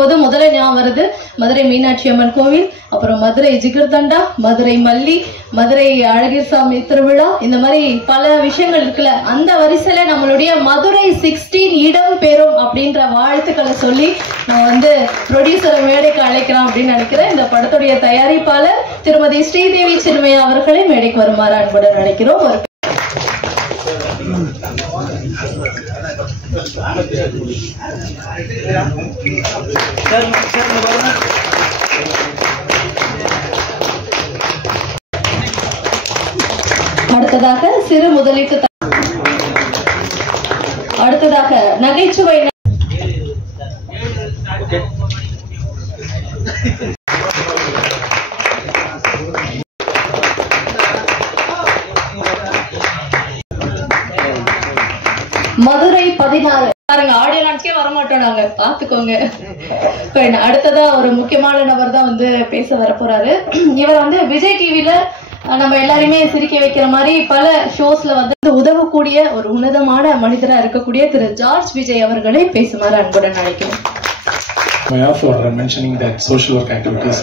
போது முதல்ல ஞாபகம் வருது மதுரை மீனாட்சி அம்மன் கோவில், அப்புறம் மதுரை ஜிகர்தண்டா, மதுரை மல்லி, மதுரை அழகிர்சாமி திருவிழா, இந்த மாதிரி பல விஷயங்கள் இருக்குல்ல. அந்த வரிசையில நம்மளுடைய மதுரை 16 இடம் பெறும் அப்படின்ற வாழ்த்துக்களை சொல்லி நான் வந்து ப்ரொடியூசரை மேடைக்கு அழைக்கலாம் அப்படின்னு நினைக்கிறேன். இந்த படத்துடைய தயாரிப்பாளர் திருமதி ஸ்ரீதேவி சின்மயா அவர்களை மேடைக்கு வருமாறு அன்புடன் அழைக்கிறோம். அடுத்ததாக சிறு முதலீட்டு, அடுத்ததாக நகைச்சுவை மதுரை 16 பாருங்க, ஆடியோ லான்ச்கே வரமாட்டோம் நாங்க, பாத்துக்கோங்க. அடுத்ததா ஒரு முக்கியமான நபர் தான் வந்து பேச வர போறாரு. இவர் வந்து விஜய் டிவில நம்ம எல்லாருமே சிரிக்க வைக்கிற மாதிரி பல ஷோஸ்ல வந்து உதவக்கூடிய ஒரு உன்னதமான மனிதரா இருக்கக்கூடிய திரு ஜார்ஜ் விஜய் அவர்களை பேசுமாறு அன்புடன் அழைக்கிறோம். For mentioning that social work activities.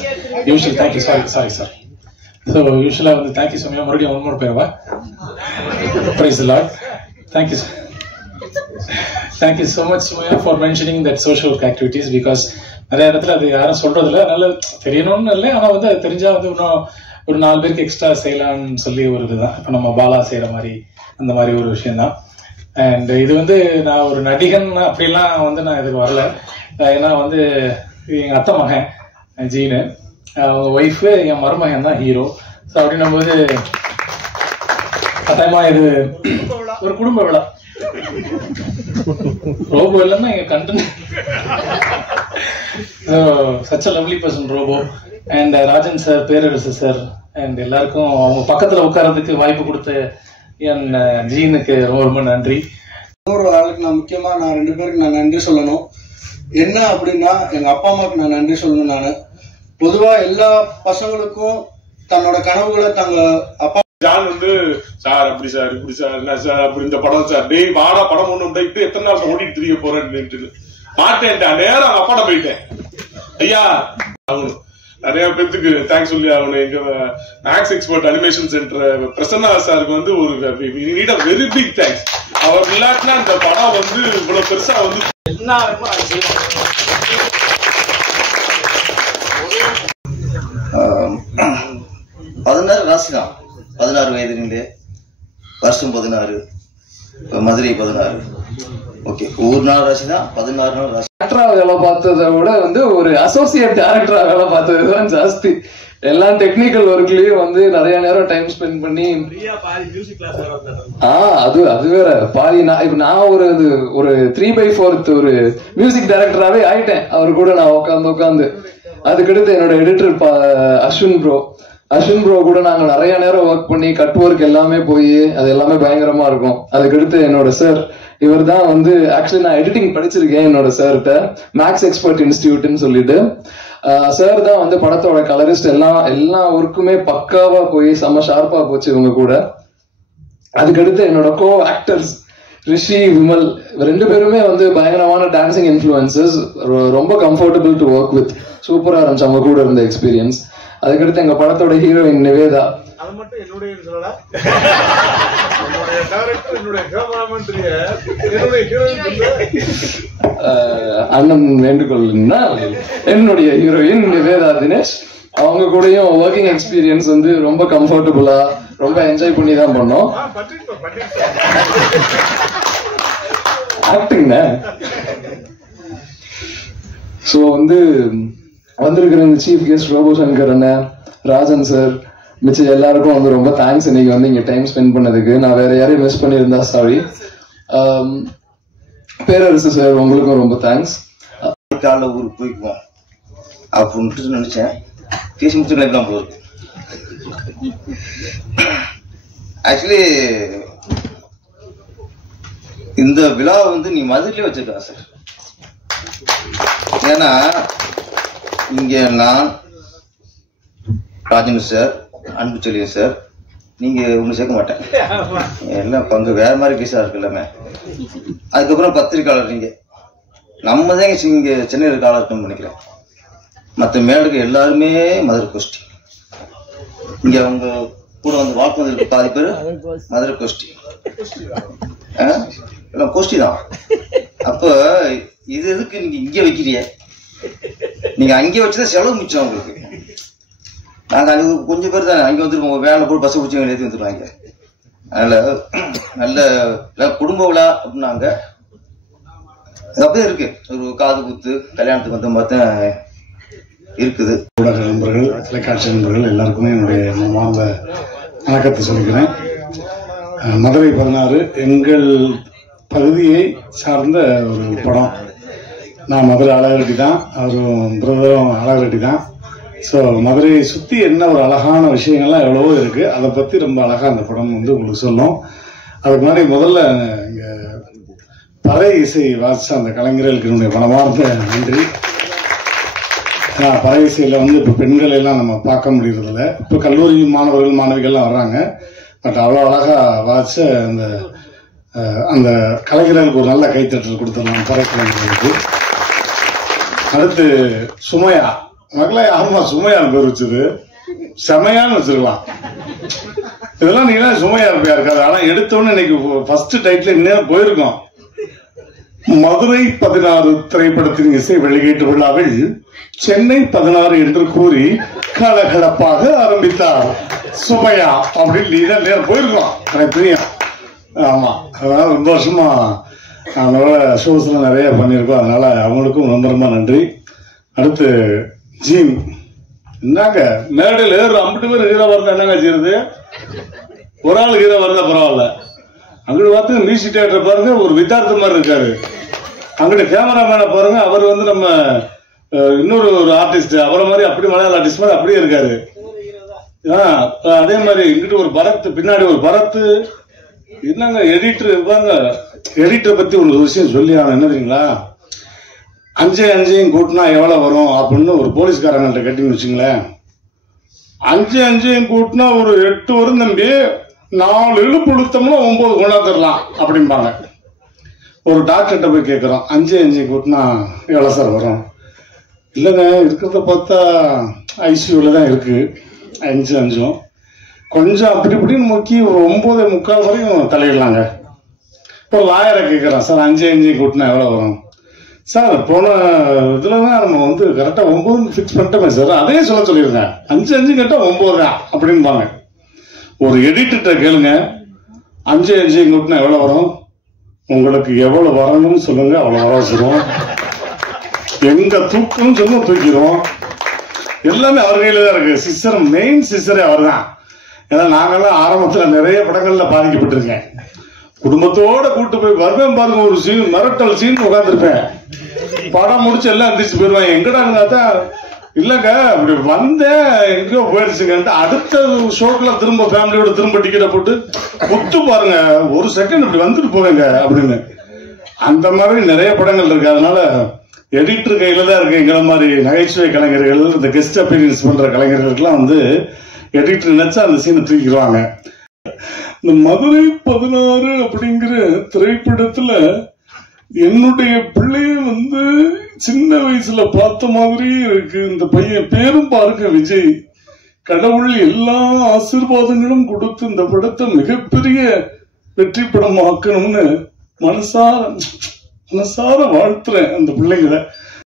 Usually, thank you. Sorry, sir. So usually, thank you so much. Already one more payava. Praise the Lord. Thank you. Thank you so much, Sumaya, for mentioning that social work activities because நிறைய இடத்துல அது யாரும் சொல்றதில்ல, அதனால தெரியணும்னு இல்லை, ஆனா வந்து அது தெரிஞ்சா வந்து இன்னும் ஒரு 4 பேருக்கு எக்ஸ்ட்ரா செய்யலாம்னு சொல்லி ஒரு இதுதான். இப்போ நம்ம பாலா செய்யற மாதிரி அந்த மாதிரி ஒரு விஷயம்தான். அண்ட் இது வந்து நான் ஒரு நடிகன் அப்படிலாம் வந்து நான் இதுக்கு வரல. ஏன்னா வந்து எங்க அத்தை மகன் ஜீனு, அவங்க ஒய்ஃபு, என் மருமகன் தான் ஹீரோ. ஸோ அப்படின்னும் போது கட்டாயமா இது ஒரு குடும்ப விழா. ரோபோ இல்லைன்னா எங்க content. Such a lovely person robo. And Rajan sir, Perarasu sir, and எல்லாருக்கும் அவங்க பக்கத்துல உட்காரத்துக்கு வாய்ப்பு கொடுத்த என் ஜீனுக்கு ரொம்ப ரொம்ப நன்றி. இன்னொரு ஆளுக்கு நான் முக்கியமா நான் 2 பேருக்கு நான் நன்றி சொல்லணும். என்ன அப்படின்னா எங்க அப்பா அம்மாவுக்கு நான் நன்றி சொல்லணும். நான் பொதுவா எல்லா பசங்களுக்கும் தன்னோட கனவுகளை தங்க அப்பா ஜான் வந்து சார் அப்படி சார் இப்படி சார் என்ன சார் அப்படி இந்த படம் சார் டேய் வாடா படம் ஒண்ணு இப்ப எத்தனை நாள் ஓடிட்டு தெரிய போறேன்னு மாட்டேன்டா. நேரம் அவங்க அப்பாட்ட போயிட்டேன். ஐயா ஆகணும், நிறைய பேருக்கு தேங்க்ஸ் சொல்லி ஆகணும். எங்க Max Expert animation centre Prasanna சாருக்கு வந்து ஒரு need a very big thanks. அவர் இல்லாட்டினா இந்த படம் வந்து இவ்வளவு பெருசா வந்து 16 ராசி தான். 16 வயதிலே வருஷம் 16, மதுரை 16. ஓகே, ஒரு நாள் ராசி தான், 16 நாள் ராசி. டேரக்டரா வேலை பார்த்ததை விட வந்து ஒரு அசோசியேட் டேரக்டரா வேலை பார்த்ததுதான் ஜாஸ்தி. எல்லா டெக்னிக்கல் ஒர்க்லயும் வந்து நிறைய நேரம் டைம் ஸ்பெண்ட் பண்ணி அது வேற பாதி. நான் ஒரு 3/4 ஒரு மியூசிக் டைரக்டராவே ஆயிட்டேன் அவர் கூட நான் உட்காந்து. அதுக்கடுத்து என்னோட எடிட்டர் அஸ்வின் ப்ரோ கூட நாங்க நிறைய நேரம் ஒர்க் பண்ணி கட் ஒர்க் எல்லாமே போய் அது எல்லாமே பயங்கரமா இருக்கும். அதுக்கடுத்து என்னோட சார், இவர் தான் வந்து ஆக்சுவலி நான் எடிட்டிங் படிச்சிருக்கேன் என்னோட சார்கிட்ட, மேக்ஸ் எக்ஸ்பர்ட் இன்ஸ்டிடியூட்னு சொல்லிட்டு. சார் தான் வந்து படத்தோட கலரிஸ்ட், எல்லா ஒர்க்குமே பக்காவா போய் செம்ம ஷார்ப்பா போச்சு இவங்க கூட. அதுக்கடுத்து என்னோட கோ ஆக்டர்ஸ் ரிஷி, விமல், 2 பேருமே வந்து பயங்கரமான டான்சிங் இன்ஃப்ளூயன்சஸ். ரொம்ப கம்ஃபர்டபுள் டு ஒர்க் வித். சூப்பரா இருந்துச்சு அவங்க கூட இருந்த எக்ஸ்பீரியன்ஸ். அதுக்கடுத்து எங்க படத்தோட ஹீரோயின் நிவேதா. அது மட்டும் என்னுடைய சொல்லல, அண்ணன் வேண்டுகோள்னா என்னுடைய ஹீரோயின் நிவேதா தினேஷ். அவங்க கூடயும் ஒர்க்கிங் எக்ஸ்பீரியன்ஸ் வந்து ரொம்ப கம்ஃபர்டபுளா ரொம்ப என்ஜாய் பண்ணி தான் பண்ணோம். ஆக்டிங். ஸோ வந்து வந்திருக்கிற இந்த சீஃப் கெஸ்ட் ரோபோ சங்கர் அண்ணன், ராஜன் சார், மிச்சம் எல்லாருக்கும் வந்து ரொம்ப தேங்க்ஸ் இன்னைக்கு வந்து இங்க டைம் ஸ்பெண்ட் பண்ணதுக்கு. நான் வேற யாரையும் மிஸ் பண்ணியிருந்தா சாரி. பேரரசு சார் உங்களுக்கும் ரொம்ப தேங்க்ஸ். காலைல ஊருக்கு போய்க்குவோம் அப்படின்ட்டு நினைச்சேன். பேசி முடிச்சு கிளம்பலாம் போல இருக்கு. ஆக்சுவலி இந்த விழாவை வந்து நீ மதுரையிலே வச்சிருக்கா சார். ஏன்னா இங்க நான், ராஜன் சார், அன்பு செல்லியன் சார், நீங்க ஒண்ணு சேர்க்க மாட்டேன், எல்லாம் பங்கு வேற மாதிரி கேஸா இருக்கு எல்லாமே. அதுக்கப்புறம் பத்திரிக்கையாளர் நீங்க நம்ம தான் இங்க சென்னையில் இருக்க ஆளா இருக்கணும்னு நினைக்கிறேன். மற்ற மேலுக்கு எல்லாருமே மதுரை கோஷ்டி. இங்க அவங்க கூட வந்து வாக்கு வந்திருக்க பாதி பேர் மதுரை கோஷ்டி, எல்லாம் கோஷ்டி தான். அப்ப இது எதுக்கு நீங்க இங்க வைக்கிறிய? நீங்க அங்கே வச்சுதான் செலவு மிச்சம் உங்களுக்கு. நாங்க அங்க கொஞ்சம் பேர் தான் அங்க வந்துருக்கோம், வேலை போய் பஸ் பிடிச்சி ஏற்றி வந்துருவாங்க. அதனால நல்ல குடும்ப விழா அப்படின்னாங்க, அது அப்படியே இருக்கு. ஒரு காது குத்து கல்யாணத்துக்கு வந்த மாதிரி தான் இருக்குது. ஊடக நண்பர்கள், தொலைக்காட்சி நண்பர்கள் எல்லாருக்குமே என்னுடைய மனமார்ந்த வணக்கத்தை சொல்லிக்கிறேன். மதுரை 16 எங்கள் பகுதியை சார்ந்த ஒரு படம். நான் மதுரை அழகரெட்டி தான், அவரும் பிரதரும் அழகரெட்டி தான். ஸோ மதுரையை சுற்றி என்ன ஒரு அழகான விஷயங்கள்லாம் எவ்வளவோ இருக்கு, அதை பற்றி ரொம்ப அழகாக அந்த படம் வந்து உங்களுக்கு சொல்லும். அதுக்கு முன்னாடி முதல்ல இங்கே பறை இசை வாசிச்ச அந்த கலைஞர்களுக்கு என்னுடைய மனமார்ந்த நன்றி. பறை இசையில் வந்து இப்போ பெண்கள் எல்லாம் நம்ம பார்க்க முடியறதில்ல. இப்போ கல்லூரி மாணவர்கள் மாணவிகள்லாம் வர்றாங்க. பட் அவ்வளோ அழகாக வாசிச்ச அந்த கலைஞர்களுக்கு ஒரு நல்ல கைத்தட்டல் கொடுத்துடலாம் பறை கலைஞர்களுக்கு. அடுத்து சுமையா மகளே, ஆமா சுமையான்னு பேர் வச்சது, செமையான்னு வச்சிருக்கலாம். இதெல்லாம் நீங்க சுமையா இருப்பா இருக்காது. ஆனா எடுத்தோன்னு இன்னைக்கு ஃபர்ஸ்ட் டைட்டில் இன்னும் போயிருக்கோம். மதுரை 16 திரைப்படத்தின் இசை வெளியீட்டு விழாவில் சென்னை 16 என்று கூறி கலகலப்பாக ஆரம்பித்தார் சுமையா அப்படின்னு நேரம் போயிருக்கோம். எனக்கு தெரியும். ஆமா, அதனால ரொம்ப வருஷமா அதனால ஷோஸ்ல நிறைய பண்ணியிருக்கோம். அதனால அவங்களுக்கும் ரொம்ப ரொம்ப நன்றி. அடுத்து ஜீன், என்னங்க மேடையில் ஏறு 50 பேர் ஹீரோ வரதா என்னங்க செய்யுது? ஒரு ஆள் ஹீரோ வரதா பரவாயில்ல. அங்கிட்டு பார்த்து மியூசிக் டேரக்டர் பாருங்க, ஒரு வித்தார்த்த மாதிரி இருக்காரு. அங்கிட்டு கேமராமேனை பாருங்க, அவர் வந்து நம்ம இன்னொரு ஆர்டிஸ்ட், அவரை மாதிரி அப்படி மலையாள ஆர்டிஸ்ட் மாதிரி அப்படியே இருக்காரு. அதே மாதிரி இங்கிட்டு ஒரு பரத், பின்னாடி ஒரு பரத். என்னங்க எடிட்டர் இருப்பாங்க. எடிட்டரை பத்தி ஒரு விஷயம் சொல்லி என்ன தெரியுங்களா? 5 கூட்டினா எவ்வளவு வரும் அப்படின்னு ஒரு போலீஸ்காரங்கள்ட்ட கட்டின்னு வச்சுங்களேன். 5 கூட்டினா ஒரு 8 வரும் தம்பி, 4 இழுப்பு இழுத்தோம்னா 9 கொண்டாந்துடலாம் அப்படிம்பாங்க. ஒரு டாக்டர்கிட்ட போய் கேட்குறோம், 5 கூட்டினா எவ்வளோ சார் வரும்? இல்லைங்க இருக்கிறத பார்த்தா ஐசியூவில் தான் இருக்கு 5 கொஞ்சம் அப்படி இப்படின்னு முக்கி ஒரு 9:45 வரையும் தலையிடலாங்க. இப்போ லாயரை கேட்குறேன், சார் 5 கூட்டினா எவ்வளோ வரும்? சார் போன இதுல தான் நம்ம வந்து கரெக்டா 9 ஃபிக்ஸ் பண்ணிட்டோமே சார், அதே சொல்லியிருக்கேன். 5 கேட்டா 9 தான் அப்படின்பாங்க. ஒரு எடிட்டர்கிட்ட கேளுங்க, 5 கூட்டினா எவ்வளவு வரும்? உங்களுக்கு எவ்வளவு வரணும்னு சொல்லுங்க, அவ்வளவு வர வச்சிரும். எங்க தூக்கணும்னு சொல்லுங்க, தூக்கிடும். எல்லாமே அவர் கையில தான் இருக்கு. சிஸ்டர், மெயின் சிஸ்டரே அவர் தான். ஏன்னா நாங்கெல்லாம் ஆரம்பத்துல நிறைய படங்கள்ல பாதிக்கப்பட்டிருக்கேன். குடும்பத்தோட கூட்டு போய் வருவேன் பாருங்க, ஒரு சீன் மிரட்டல் சீன் உட்காந்துருப்பேன். படம் முடிச்சு எல்லாம் எந்திரிச்சு போயிருவாங்க. எங்கடாங்க? இல்லங்க அப்படி வந்தேன் எங்கேயோ போயிடுச்சுங்க. அடுத்த ஷோக்குல திரும்ப ஃபேமிலியோட திரும்ப டிக்கெட்டை போட்டு குத்து பாருங்க, ஒரு செகண்ட் இப்படி வந்துட்டு போவேங்க அப்படின்னு. அந்த மாதிரி நிறைய படங்கள் இருக்கு. அதனால எடிட்டர் கையில தான் இருக்கு. எங்களை மாதிரி நகைச்சுவை கலைஞர்கள், இந்த கெஸ்ட் அப்பீரியன்ஸ் பண்ற கலைஞர்களுக்கெல்லாம் வந்து எடிட்டர் நினைச்சா அந்த சீனை தூக்கிடுவாங்க. இந்த மதுரை 16 அப்படிங்கிற திரைப்படத்துல என்னுடைய பிள்ளைய வந்து சின்ன வயசுல பார்த்த மாதிரியே இருக்கு. இந்த பையன் பேரும் பாருங்க விஜய். கடவுள் எல்லா ஆசீர்வாதங்களும் கொடுத்து இந்த படத்தை மிகப்பெரிய வெற்றி படமாக்கணும்னு மனசார வாழ்த்துறேன் அந்த பிள்ளைங்களை.